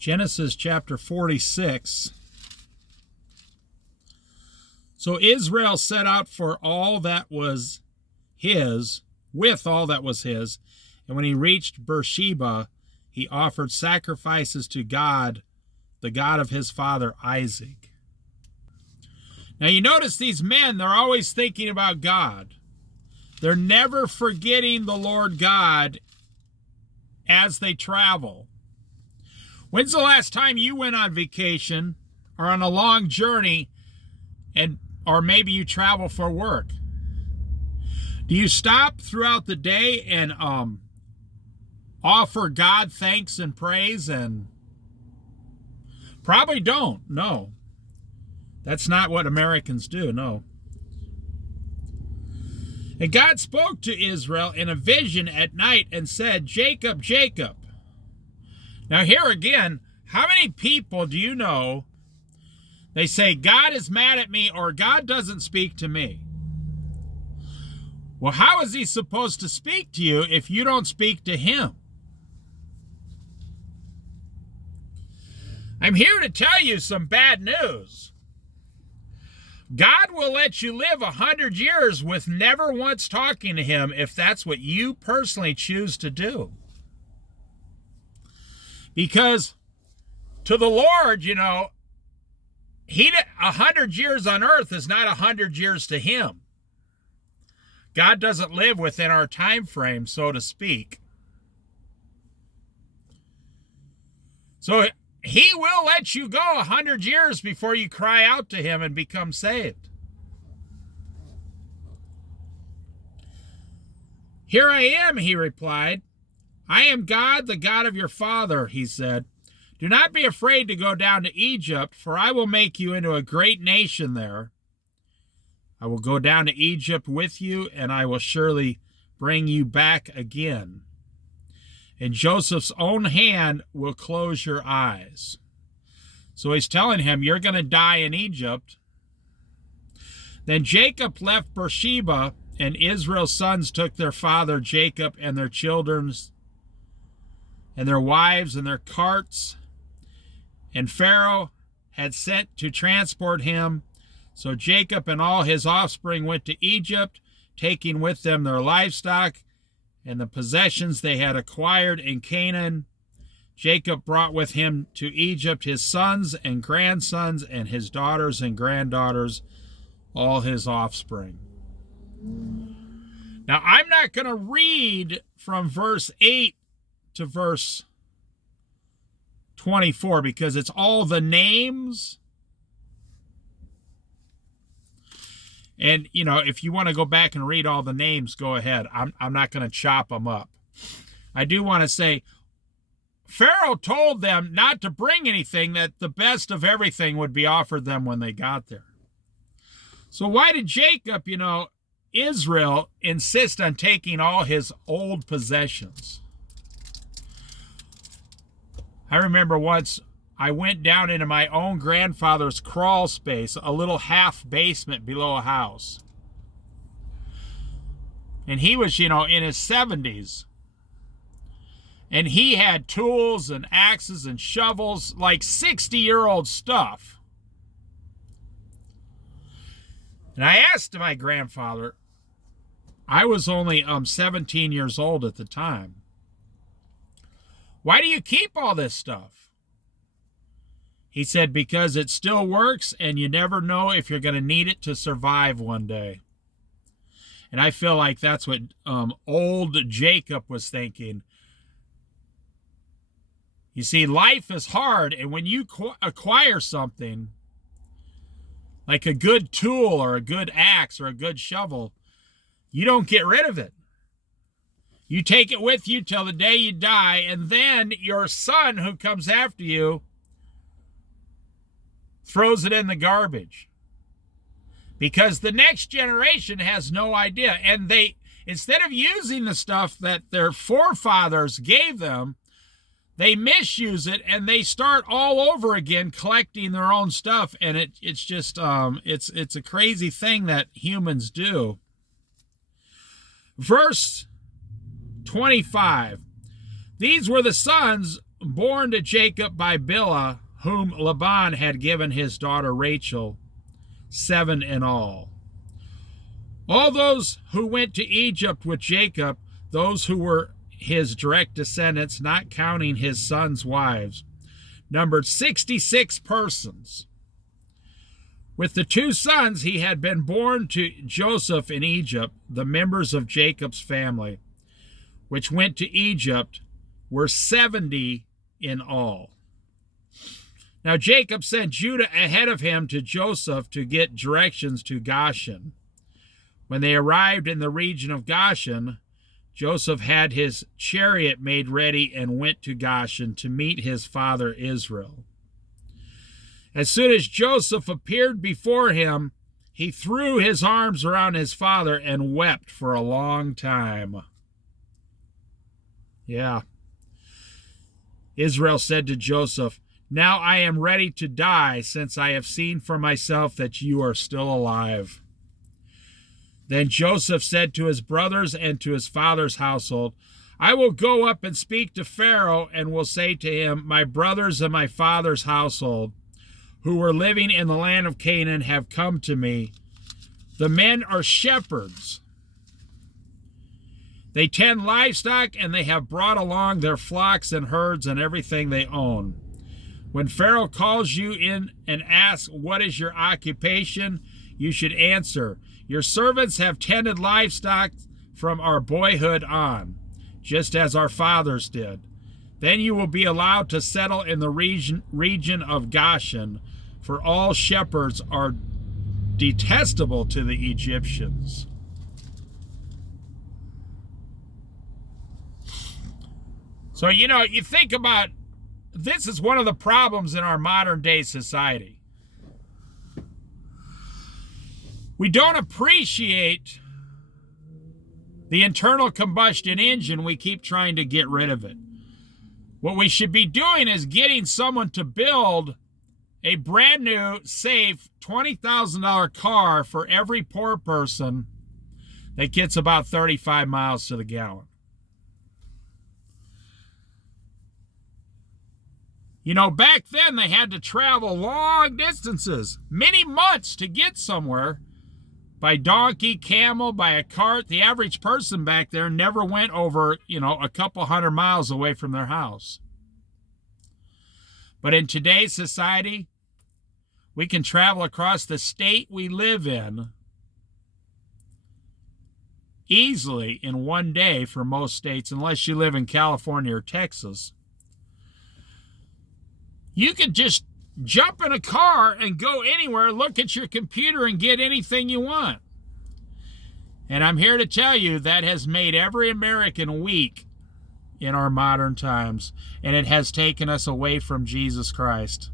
Genesis chapter 46. So Israel set out for all that was his, with all that was his. And when he reached Beersheba, he offered sacrifices to God, the God of his father Isaac. Now you notice these men, they're always thinking about God. They're never forgetting the Lord God as they travel. When's the last time you went on vacation or on a long journey, or maybe you travel for work? Do you stop throughout the day and offer God thanks and praise? And probably don't. No. That's not what Americans do. No. And God spoke to Israel in a vision at night and said, "Jacob, Jacob." Now here again, how many people do you know, they say, God is mad at me or God doesn't speak to me? Well, how is he supposed to speak to you if you don't speak to him? I'm here to tell you some bad news. God will let you live 100 years with never once talking to him if that's what you personally choose to do. Because to the Lord, 100 years on earth is not 100 years to him. God doesn't live within our time frame, so to speak. So he will let you go 100 years before you cry out to him and become saved. "Here I am," he replied. "I am God, the God of your father," he said. "Do not be afraid to go down to Egypt, for I will make you into a great nation there. I will go down to Egypt with you, and I will surely bring you back again. And Joseph's own hand will close your eyes." So he's telling him, you're going to die in Egypt. Then Jacob left Beersheba, and Israel's sons took their father Jacob and their children's and their wives and their carts, and Pharaoh had sent to transport him. So Jacob and all his offspring went to Egypt, taking with them their livestock and the possessions they had acquired in Canaan. Jacob brought with him to Egypt his sons and grandsons and his daughters and granddaughters, all his offspring. Now, I'm not going to read from verse 8 to verse 24 because it's all the names. And, if you want to go back and read all the names, go ahead. I'm not going to chop them up. I do want to say, Pharaoh told them not to bring anything, that the best of everything would be offered them when they got there. So why did Jacob, Israel, insist on taking all his old possessions? I remember once I went down into my own grandfather's crawl space, a little half basement below a house. And he was, in his 70s. And he had tools and axes and shovels, like 60-year-old stuff. And I asked my grandfather, I was only 17 years old at the time, "Why do you keep all this stuff?" He said, "Because it still works and you never know if you're going to need it to survive one day." And I feel like that's what old Jacob was thinking. You see, life is hard, and when you acquire something, like a good tool or a good axe or a good shovel, you don't get rid of it. You take it with you till the day you die, and then your son who comes after you throws it in the garbage. Because the next generation has no idea. And they, instead of using the stuff that their forefathers gave them, they misuse it and they start all over again collecting their own stuff. And it's just, it's a crazy thing that humans do. Verse 25. These were the sons born to Jacob by Bilhah, whom Laban had given his daughter Rachel, 7 in all. All those who went to Egypt with Jacob, those who were his direct descendants, not counting his sons' wives, numbered 66 persons. With the 2 sons he had been born to Joseph in Egypt, the members of Jacob's family, which went to Egypt, were 70 in all. Now Jacob sent Judah ahead of him to Joseph to get directions to Goshen. When they arrived in the region of Goshen, Joseph had his chariot made ready and went to Goshen to meet his father Israel. As soon as Joseph appeared before him, he threw his arms around his father and wept for a long time. Yeah. Israel said to Joseph, "Now I am ready to die, since I have seen for myself that you are still alive." Then Joseph said to his brothers and to his father's household, "I will go up and speak to Pharaoh and will say to him, my brothers and my father's household, who were living in the land of Canaan, have come to me. The men are shepherds. They tend livestock, and they have brought along their flocks and herds and everything they own. When Pharaoh calls you in and asks, 'What is your occupation?' you should answer, 'Your servants have tended livestock from our boyhood on, just as our fathers did.' Then you will be allowed to settle in the region of Goshen, for all shepherds are detestable to the Egyptians." So, you think about, this is one of the problems in our modern day society. We don't appreciate the internal combustion engine. We keep trying to get rid of it. What we should be doing is getting someone to build a brand new, safe $20,000 car for every poor person that gets about 35 miles to the gallon. Back then they had to travel long distances, many months to get somewhere, by donkey, camel, by a cart. The average person back there never went over, a couple 100 miles away from their house. But in today's society, we can travel across the state we live in easily in one day for most states, unless you live in California or Texas. You could just jump in a car and go anywhere, look at your computer, and get anything you want. And I'm here to tell you that has made every American weak in our modern times, and it has taken us away from Jesus Christ.